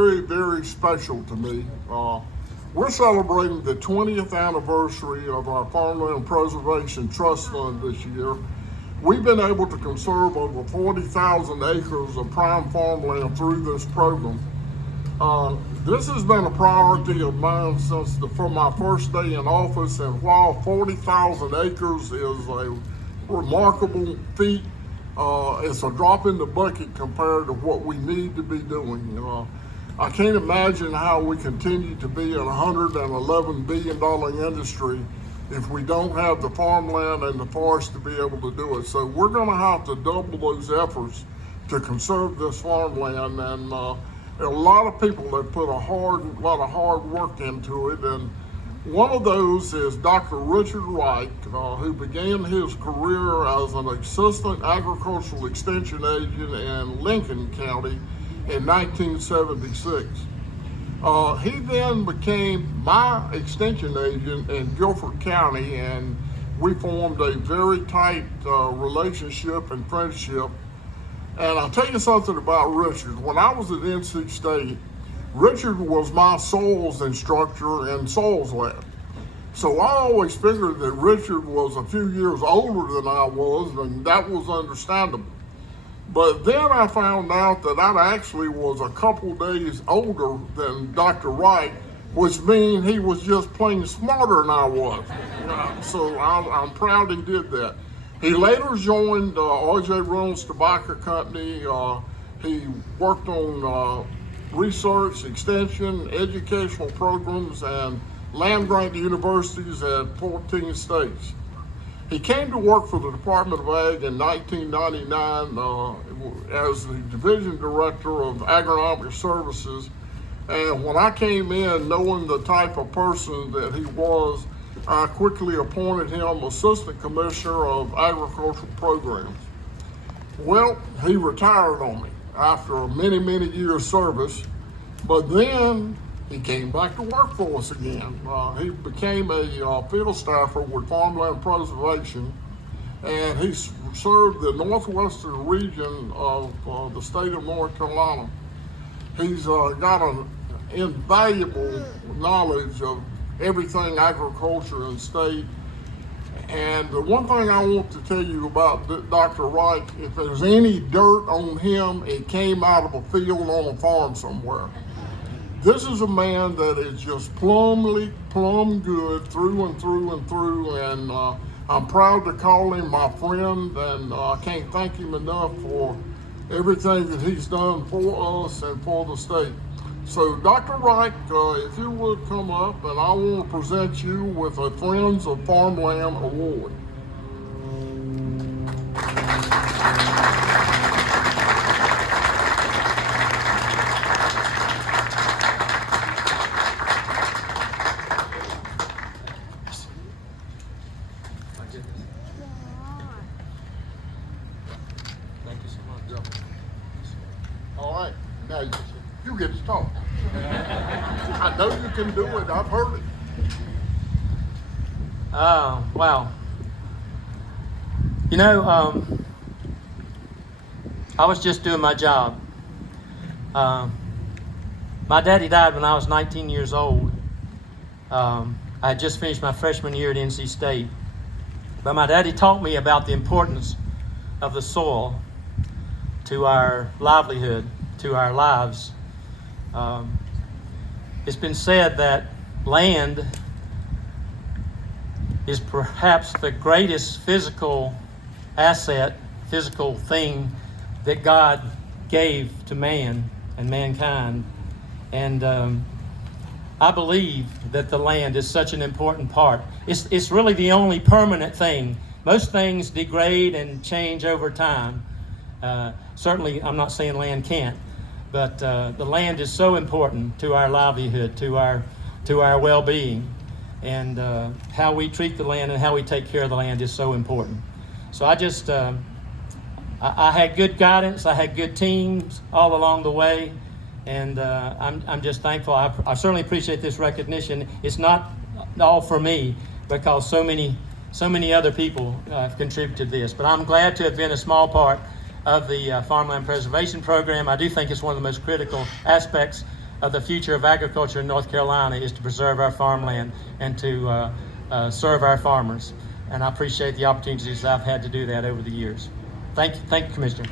Very, very special to me. We're celebrating the 20th anniversary of our Farmland Preservation Trust Fund this year. We've been able to conserve over 40,000 acres of prime farmland through this program. This has been a priority of mine from my first day in office, and while 40,000 acres is a remarkable feat, it's a drop in the bucket compared to what we need to be doing. I can't imagine how we continue to be a $111 billion industry if we don't have the farmland and the forest to be able to do it. So we're going to have to double those efforts to conserve this farmland, and a lot of people have put a lot of hard work into it. And one of those is Dr. Richard Wright, who began his career as an assistant agricultural extension agent in Lincoln County in 1976. He then became my extension agent in Guilford County, and we formed a very tight relationship and friendship. And I'll tell you something about Richard. When I was at NC State, Richard was my soils instructor in soils lab. So I always figured that Richard was a few years older than I was, and that was understandable. But then I found out that I actually was a couple days older than Dr. Wright, which means he was just plain smarter than I was. So I'm proud he did that. He later joined R.J. Reynolds Tobacco Company. He worked on research, extension, educational programs, and land-grant universities at 14 states. He came to work for the Department of Ag in 1999 as the Division Director of Agronomic Services. And when I came in, knowing the type of person that he was, I quickly appointed him Assistant Commissioner of Agricultural Programs. Well, he retired on me after many, many years service, but then he came back to work for us again. He became a field staffer with Farmland Preservation, and he served the northwestern region of the state of North Carolina. He's got an invaluable knowledge of everything agriculture and state. And the one thing I want to tell you about Dr. Wright, if there's any dirt on him, it came out of a field on a farm somewhere. This is a man that is just plumb good through and through and through, and I'm proud to call him my friend, and I can't thank him enough for everything that he's done for us and for the state. So Dr. Wright, if you would come up, and I want to present you with a Friends of Farmland Award. All right, now you get to talk. I know you can do it. I've heard it. Wow. You know, I was just doing my job. My daddy died when I was 19 years old. I had just finished my freshman year at NC State. But my daddy taught me about the importance of the soil to our livelihood, to our lives. It's been said that land is perhaps the greatest physical asset, physical thing that God gave to man and mankind. And I believe that the land is such an important part. It's really the only permanent thing. Most things degrade and change over time. Certainly, I'm not saying land can't, but the land is so important to our livelihood, to our well-being, and how we treat the land and how we take care of the land is so important. So I had good guidance, I had good teams all along the way, and I'm just thankful. I certainly appreciate this recognition. It's not all for me, because so many other people have contributed to this, but I'm glad to have been a small part of the Farmland Preservation Program. I do think it's one of the most critical aspects of the future of agriculture in North Carolina is to preserve our farmland and to serve our farmers. And I appreciate the opportunities I've had to do that over the years. Thank you, Commissioner.